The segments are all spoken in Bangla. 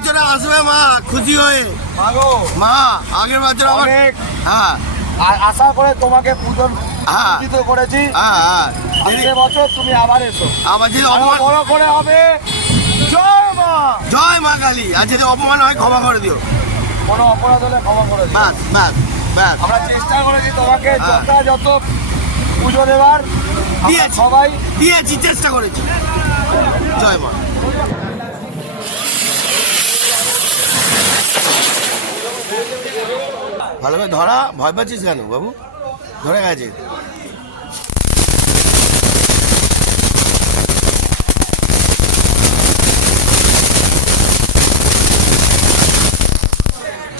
বছরে আসবে মা খুশি হয়ে। মা আগের বছর আমার হ্যাঁ আশা করে তোমাকে পূজন করেছি। আগের বছর তুমি আবার এসো, আবার যদি বড় করে হবে। জয় মা, জয় মা কালী। আর যদি অপমান হয় ক্ষমা করে দিও, কোনো অপরাধ হলে ক্ষমা করে দিও। ব্যাস ব্যাস ব্যাস। আমরা চেষ্টা করেছি তোমাকে যথাযথ পুজো দেওয়ার, সবাই দিয়েছি, চেষ্টা করেছি। জয় মা। ভালোভাবে ধরা, ভয় পাচ্ছিস কেন বাবু? ধরে গেছে।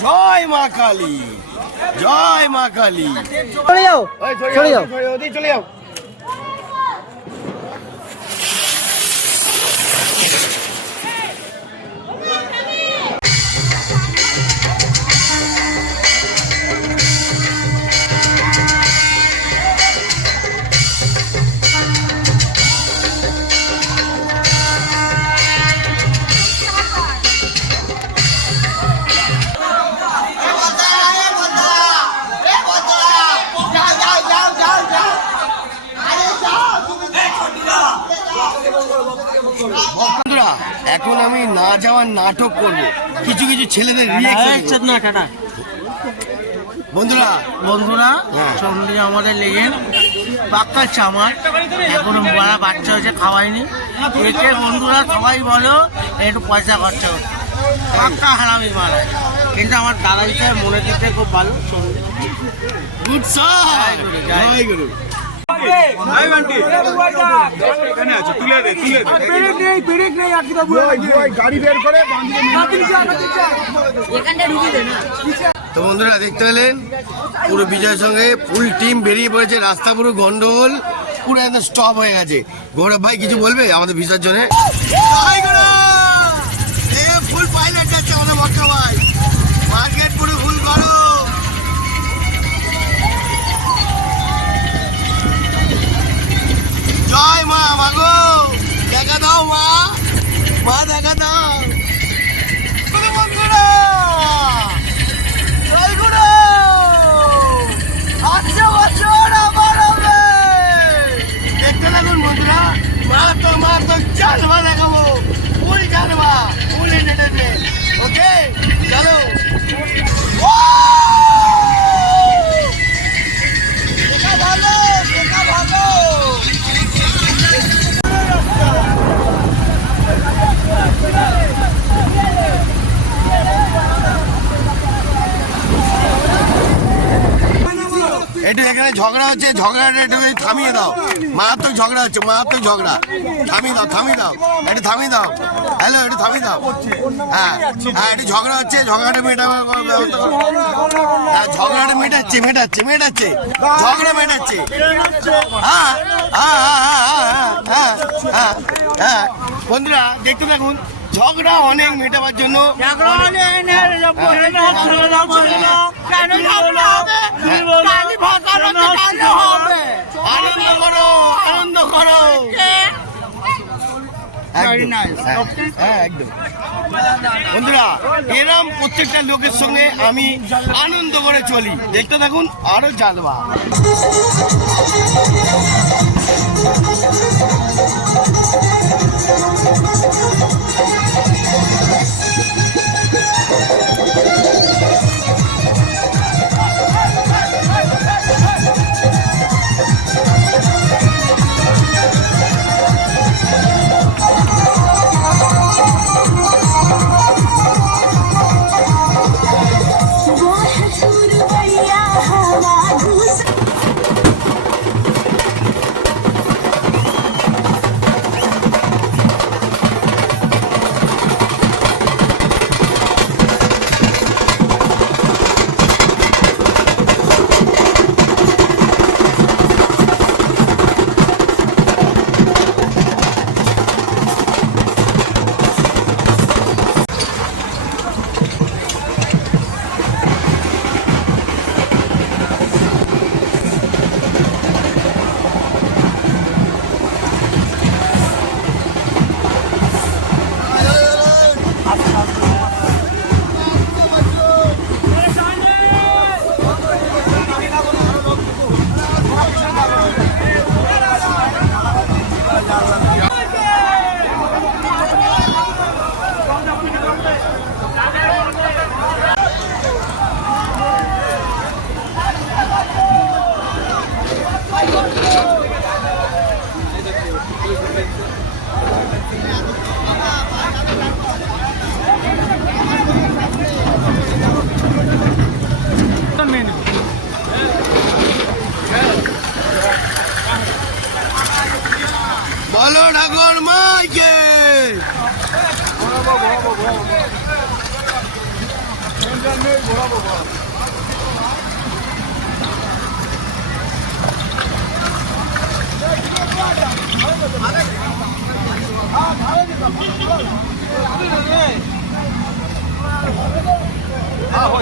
জয় মা কালী, জয় মা কালী। চলে যাও, চলে যাও, চলে যাও। বন্ধুরা এখন আমি না যাওয়ার নাটক করব, কিছু কিছু ছেলেদের রিঅ্যাকশন। বন্ধুরা বন্ধুরা সঙ্গে আমাদের লেগেন পাক্কা চামার, এখনো বড় বাচ্চা হয়েছে, খাওয়াইনি। একে বন্ধুরা সবাই বলো একটু পয়সা খরচা করতে, পাক্কা হারামি মারা। কিন্তু আমার দাদা হিসেবে মনে দিতে খুব ভালো। গুড স্যার, জয় গুরু। তো বন্ধুরা দেখতে পেলেন পুরো বিজয়ের সঙ্গে ফুল টিম বেরিয়ে পড়েছে, রাস্তা পুরো গন্ডগোল, পুরো একদম স্টপ হয়ে গেছে। গৌরব ভাই কিছু বলবে আমাদের বিসর্জনে? ফুল পাইলট যাচ্ছে আমাদের মক্কা ভাই, মার্কেট পুরো ফুল করো। জয় মা, মাগো দেখা দাও মা, মা দেখা দাও। বন্ধুরা জয় গুরু, আচ্ছা বছর আবার হবে। দেখতে থাকুন বন্ধুরা, মা তো চালবা দেখাবো, ফুল চালবা, ফুল এন্টারটেনমেন্ট। ওকে চলো। ভালো ভালো। একটু এখানে ঝগড়া হচ্ছে, ঝগড়াটা একটু থামিয়ে দাও। মারাত্মক ঝগড়া হচ্ছে, মারাত্মক ঝগড়া। থামিয়ে দাও, থামিয়ে দাও, একটু থামিয়ে দাও। হ্যালো, একটু থামিয়ে দাও। হ্যাঁ হ্যাঁ, একটু ঝগড়া হচ্ছে, ঝগড়াটা মেটাবার ব্যবস্থা করো। হ্যাঁ, ঝগড়াটা মেটাচ্ছে, মেটাচ্ছে, মেটাচ্ছে, ঝগড়া মেটাচ্ছে। হ্যাঁ হ্যাঁ হ্যাঁ হ্যাঁ হ্যাঁ। বন্ধুরা দেখতে থাকুন, ঝগড়া অনেক মেটাবার জন্য আনন্দ করো, আনন্দ করো। একদম বন্ধুরা, এরম প্রত্যেকটা লোকের সঙ্গে আমি আনন্দ করে চলি। দেখতে থাকুন, আরো জানবা।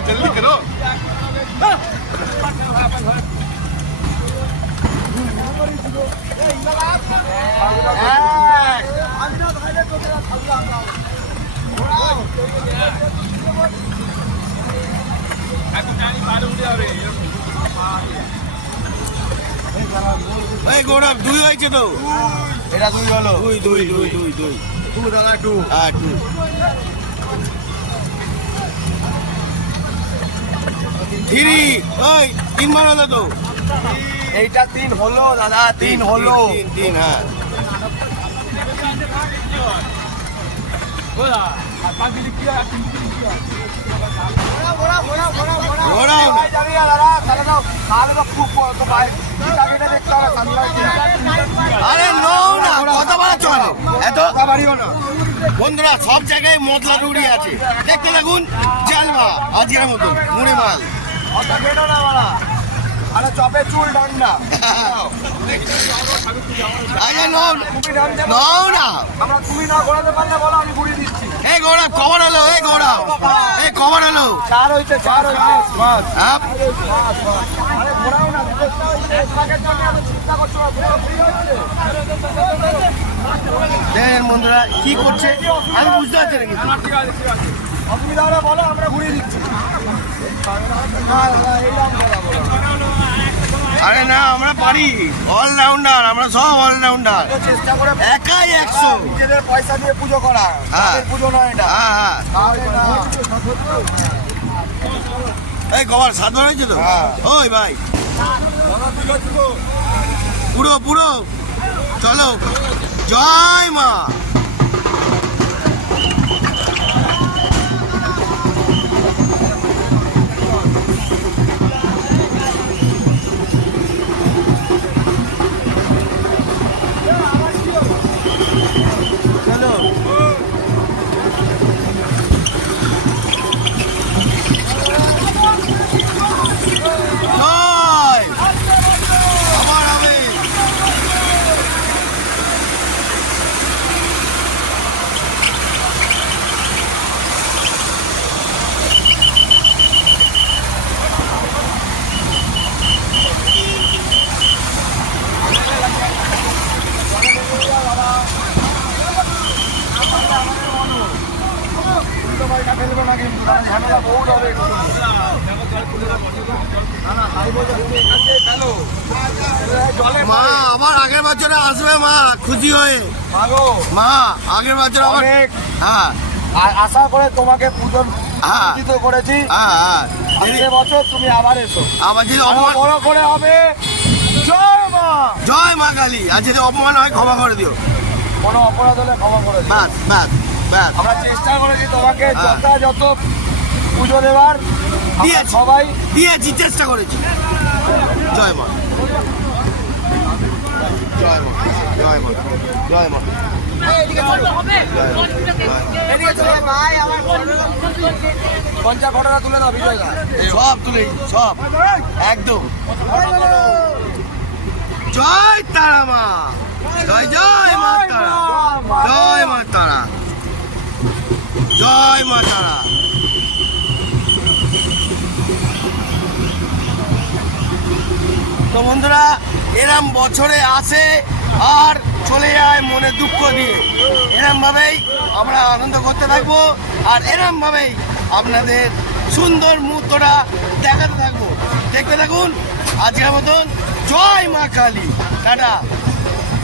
जल्दी करो। এই গৌরব দুই হয়েছে তো, এটা দুই হলো। দুই দুই দুই দুই দুই টু দাদা টু। হ্যাঁ টু। থ্রি, ওই তিনবার হলো তো। এইটা তিন হলো দাদা, তিন হলো। তিন তিন হ্যাঁ। ঘোরাও না। আরে নো না, কথা বলা চলো এত বন্ধুরা, সব জায়গায় মদলা রুড়ি আছে, দেখতে লাগুন জালমা আজকের মতন মুড়ে মাল। আরে চপে চুল ডান্ডা। আরে নো নো না, আমরা তুমি না ঘোরাতে পারলে বলো, আমি ঘুরিয়ে দিচ্ছি। এই গৌরব কভার হলো, এই গৌরব এই কভার হলো। চার হইছে, চার হইছে। হ্যাঁ আরে ঘোরাও না, এর জন্য আমি চিন্তা করছো না, ঘোরা ফ্রি হচ্ছে। দেখেন বন্ধুরা কি করছে, আমি বুঝতে পারছি না কিন্তু। অসুবিধা হলে বলো, আমরা ঘুরিয়ে দিচ্ছি। না দাদা, এইরকম ঘোরা বলো। আরে না, আমরা পারি, অলরাউন্ডার, আমরা সব অলরাউন্ডার। চেষ্টা করে একাই 100। নিজেদের পয়সা দিয়ে পুজো করা, হ্যাঁ। তাদের পুজো নয় এটা। হ্যাঁ হ্যাঁ। তাহলে না। এই কভার সাত হয়েছে তো। হ্যাঁ। ওই ভাই পুরো পুরো চলো, জয় মা। জয়, আবার হবে। পয়সা ফেলবো না কিন্তু, ঝামেলা বহুত হবে। মা আবার আগের বছরে আসবে, মা খুশি হয়ে। ভালো মা আগের বছর আবার। অনেক হ্যাঁ আশা করে তোমাকে পুজো হ্যাঁ পুজিত করেছি। হ্যাঁ হ্যাঁ। আজকে বছর তুমি আবার এসো, আবার যদি আরো অপমান, বড় করে হবে। জয় মা। জয় মা কালী। আর যদি অপমান হয় ক্ষমা করে দিও। কোনো অপরাধ হলে ক্ষমা করে দিও। ব্যাস ব্যাস ব্যাস। আমরা চেষ্টা করেছি তোমাকে হ্যাঁ। যথাযথ পুজো দেওয়ার। আমরা দিয়েছি। সবাই দিয়েছি, চেষ্টা করেছি। জয় মা, জয় মা, জয় মা, জয় মা। পঞ্চাশ ঘটনা তুলে দাও বিজয় দা। সব তুলে সব একদম। জয় তারা মা, জয় জয় মা তারা, জয় মা তারা, জয় মা তারা। তো বন্ধুরা, এরম বছরে আসে আর চলে যায় মনে দুঃখ দিয়ে। এরম ভাবেই আমরা আনন্দ করতে থাকবো, আর এরম ভাবেই আপনাদের সুন্দর মুহূর্তটা দেখাতে থাকবো। দেখতে থাকুন আজকের মতন। জয় মা কালী, টাটা।